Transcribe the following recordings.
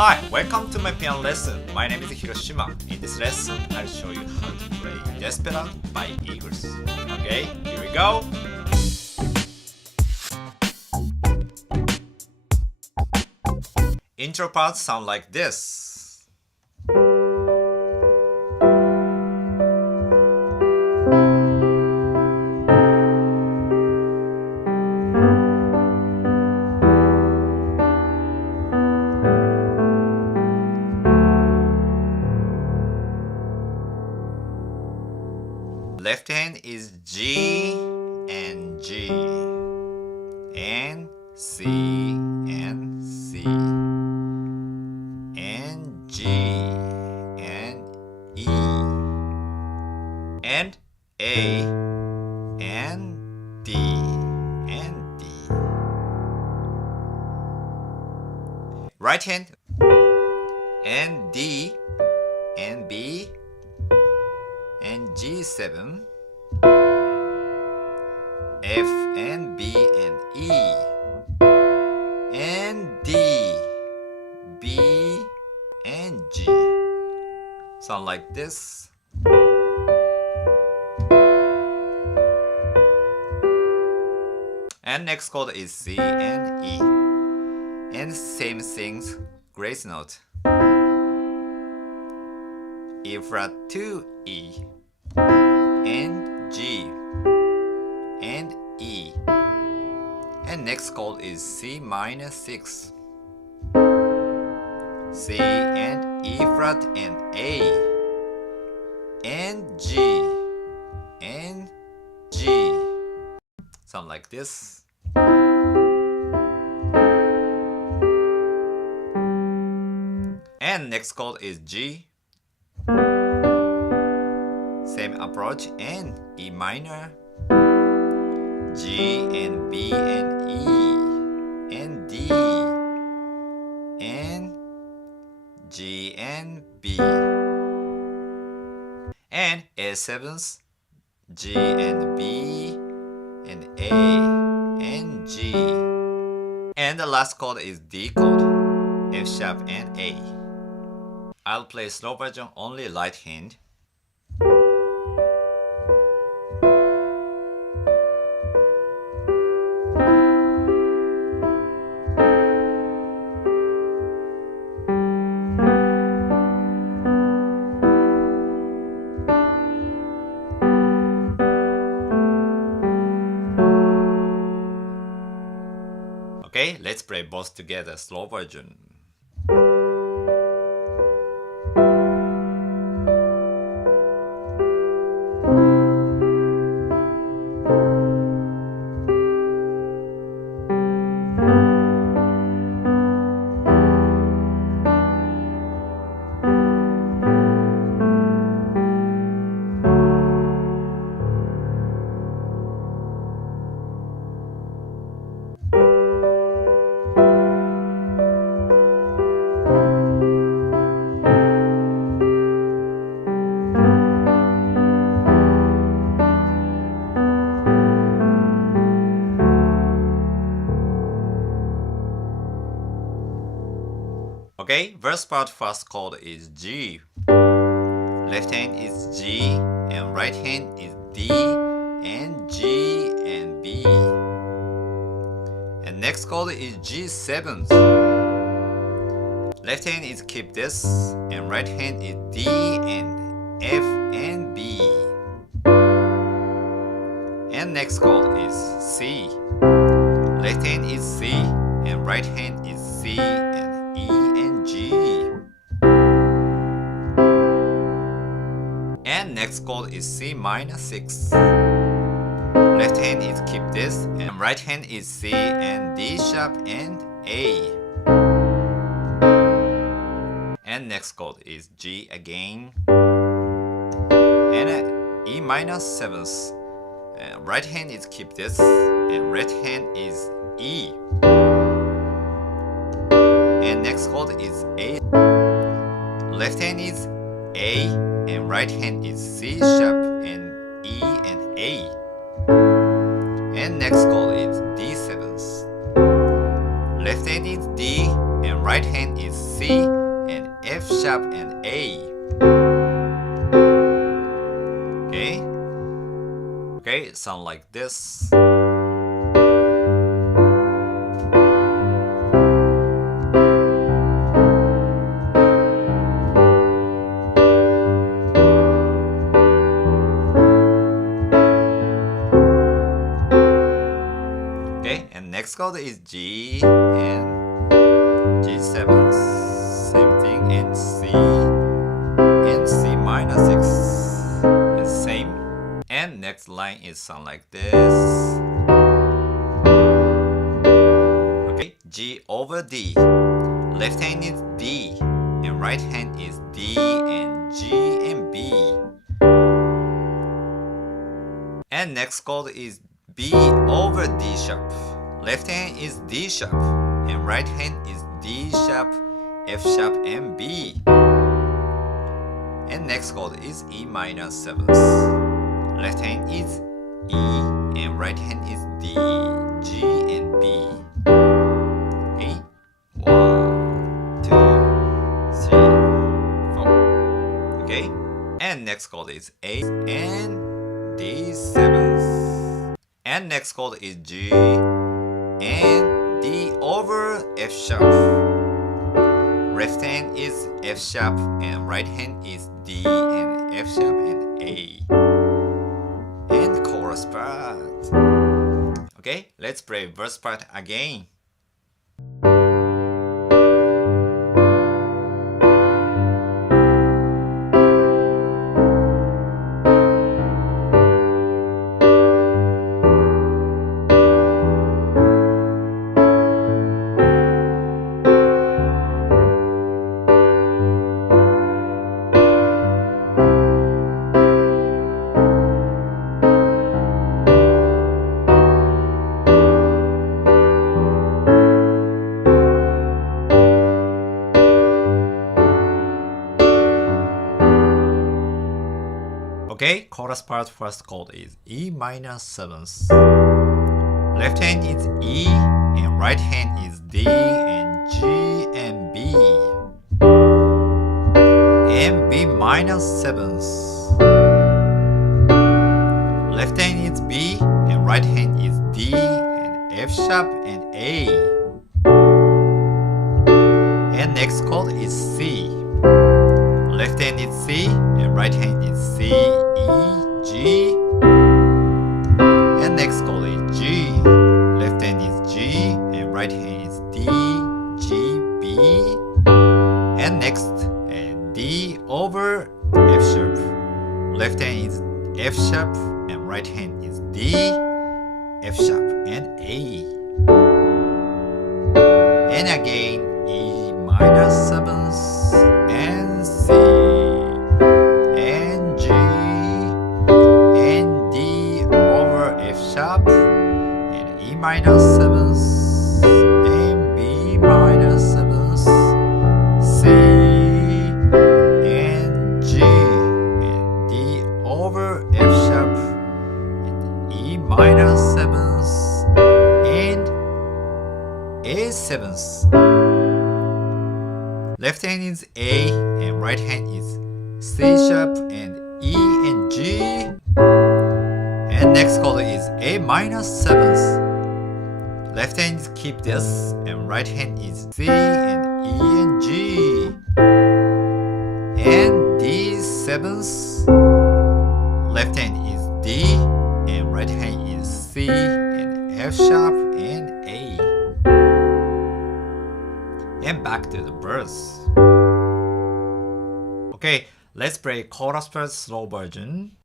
Hi, welcome to my piano lesson. My name is Hiroshima. In this lesson, I'll show you how to play Desperado by Eagles. Okay, here we go. Intro parts sound like this. Left hand is G and G and C and C and G and E and A and D and D. Right hand and D and B and G7, F and B and E, and D, B and G. Sound like this. And next chord is C and E. And same things, grace note. E flat to E and G and E, and next chord is C minor 6, C and E flat and A and G and G. Sound like this. And next chord is G. Same approach, and E minor, G and B and E and D and G and B, and A7s, G and B and A and G, and the last chord is D chord, F sharp and A. I'll play slow version only right hand. Okay, let's play both together, slow version. Okay, verse part first chord is G. Left hand is G and right hand is D and G and B. And next chord is G7. Left hand is keep this and right hand is D and F and B. And next chord is C. Left hand is C and right hand is C and E and G. And next chord is C minor 6. Left hand is keep this and right hand is C and D sharp and A. And next chord is G again. And E minor 7th. Right hand is keep this and right hand is E. And next chord is A. Left hand is A and right hand is C sharp and E and A. And next chord is D7th. Left hand is D and right hand is C C, and F sharp and A. Okay? Okay, it sounds like this. Next chord is G and G7, same thing, and C minor 6 is same. And next line is sound like this. Okay, G over D. Left hand is D and right hand is D and G and B. And next chord is B over D sharp. Left hand is D sharp and right hand is D sharp, F sharp and B. And next chord is E minor 7th. Left hand is E and right hand is D, G and B. Okay, 1, 2, 3, 4. Okay, and next chord is A and D7. And next chord is G and D over F sharp. Left hand is F sharp and right hand is D and F sharp and A. And chorus part. Okay, let's play verse part again. Okay, chorus part first chord is E minor 7th. Left hand is E and right hand is D and G and B. And B minor 7th. Left hand is B and right hand is D and F sharp and A. And next chord is C. Left hand is C and right hand is C, E, G. And next chord is G. Left hand is G and right hand is D, G, B. And next D over F sharp. Left hand is F sharp and right hand is D, F sharp and A. And again E minor 7th and C and G and D over F sharp and E minor 7th and B minor 7th, C and G and D over F sharp and E minor 7th and A 7th. Left hand is A and right hand is C sharp and E and G. And next chord is A minor 7th. Left hand is keep this and right hand is C and E and G. And D 7th. Left hand is D and right hand is C and F sharp and A. And back to the verse. Okay, let's play chorus first slow version.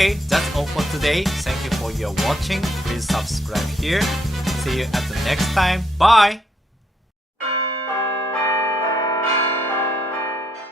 Okay, that's all for today. Thank you for your watching. Please subscribe here. See you at the next time. Bye!